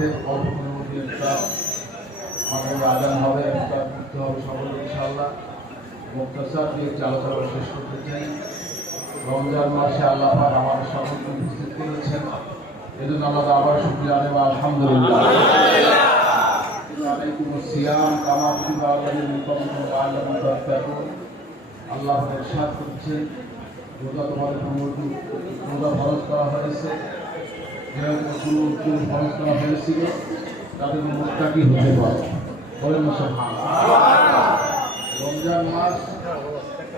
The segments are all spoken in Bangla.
আছেন অল্প কোনো মধ্যে আমাদের আদান হবে, ইফতার করতে হবে সকলে ইনশাআল্লাহ। মুক্তাসার দিয়ে আলোচনা শেষ করতে চাই। রমজান মাসে আল্লাহ পাক আমাদের সকলকে উপস্থিত করেছেন, এজন্য আল্লাহ আবার শুকরিয়া আদায় করি, আলহামদুলিল্লাহ। আলাইকুমুস সিয়াম কামা কুতিবা আলাইকুম মিন ক্বাবলিকুম লাআল্লাকুম তাত্তাকুন। আল্লাহ ইরশাদ করছেন, রোজা তোমাদের উপর রোজা ফরজ করা হয়েছে, যেহেতু ফরজ করা হয়েছিল তাদের মুত্তাকি হতে পারে। বলেন সুবহানাল্লাহ। রমজান মাস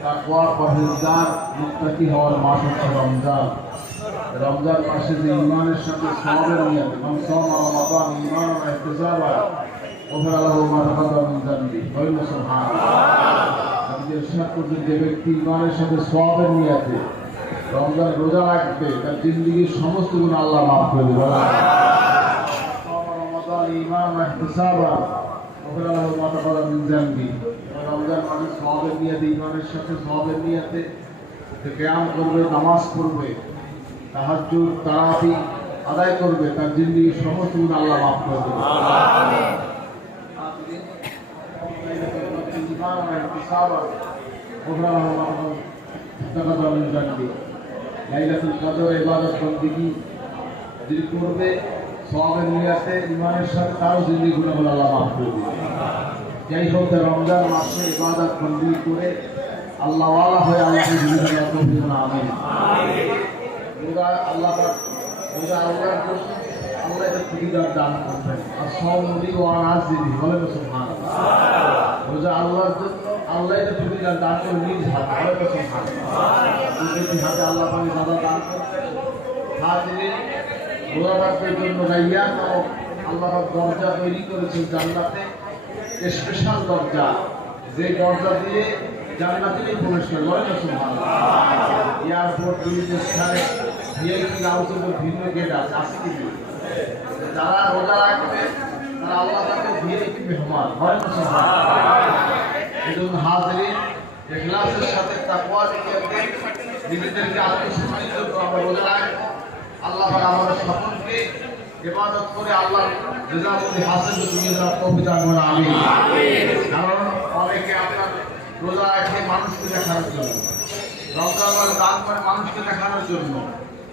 তাকওয়া পরহেজগার মুত্তাকি হওয়ার মাস হচ্ছে রমজান। রমজান মাসে যে ঈমানের সাথে সওয়াবের নিয়ত, মান সামা রমাদান ঈমানান ওয়া ইহতিসাবান গুফিরা লাহু মা তাকাদ্দামা মিন যানবি। বলেন সুবহানাল্লাহ। আমি যে ইরশাদ করছি, যে ব্যক্তি ঈমানের সাথে সওয়াবের নিয়তে রমজান রোজা রাখবে তার জিন্দেগীর সমস্ত গুনাহ আল্লাহ মাফ করে দেবেন। রমাদান ঈমানান ওয়া ইহতিসাবান গুফিরা লাহু মা তাকাদ্দামা মিন যানবি। রমজান মাসে সওয়াবের নিয়তে, ঈমানের সাথে সওয়াবের নিয়তে কিয়াম করবে, নামাজ পড়বে, তাহাজ্জুদ তারাবি আদায় করবে, তার জিন্দেগীর সমস্ত গুনাহ আল্লাহ মাফ করে দেবেন। আমিন। লাইলাতুল কদর ইবাদত বন্দেগী যিনি করবে সওয়াবের নিয়তে ঈমানের সাথে, তারও জিন্দেগির গুনাহগুলো আল্লাহ মাফ করে দেবেন। যাই হোক, রমজান মাসে ইবাদত বন্দেগী করে আল্লাহ ওয়ালা হয়ে আল্লাহকে জীবিত করার তৌফিক দান। আমিন। রোজা আল্লাহ পাক, রোজা আল্লাহর জন্য, আল্লাহ এর ফজিলত দান করবেন। আসসালামু আলাইকুম ওয়া রাহমাতুল্লাহি। বলেন সুবহানাল্লাহ। রোজা আল্লাহর জন্য, আল্লাহ এর ফজিলত দান করে নিজ হাতে। বলেন সুবহানাল্লাহ। নিজ হাতে আল্লাহ পাক দাদা দান করবেন। হাজিরিন, রোজা রাখার জন্য রাইয়ান নামক আল্লাহ পাক দরজা তৈরি করেছেন জান্নাতে, স্পেশাল দরজা, যে দরজা দিয়ে জান্নাতেই প্রবেশ করে। বলেন সুবহানাল্লাহ। এয়ারপোর্ট পুলিশের সাথে ভিআইপি লাউঞ্জের ভিন্ন গেট আছে, আছে কি? যারা রোজা রাখবে তারা আল্লাহ তাআলার ভিআইপি মেহমান। বলেন সুবহানাল্লাহ। এজন্য হাজিরিন, ইখলাসের সাথে তাকওয়া নিয়ে নিজেদেরকে আত্মশুদ্ধির জন্য আমরা রোজা রাখবো। আল্লাহ পাক আমাদের সকলকে ইবাদত করে আল্লাহর রিজামতি হাসিল দুনিয়া দ্বারা তৌফিক দান করুন। আমিন। কারণ অনেকে আপনার রোজা রাখে মানুষকে দেখানোর জন্য, রমজান মাস দান করে মানুষকে দেখানোর জন্য।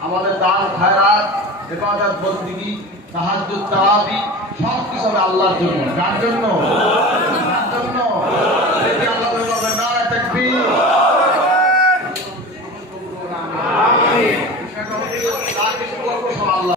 আমাদের দান খায়রাত, ইবাদত বন্দেগী, তাহাজ্জুদ তারাবি সব কিছু হবে আল্লাহর জন্য। কার জন্য? কার জন্য? দেখি আল্লাহ বলবেন, নারে তাকবীর।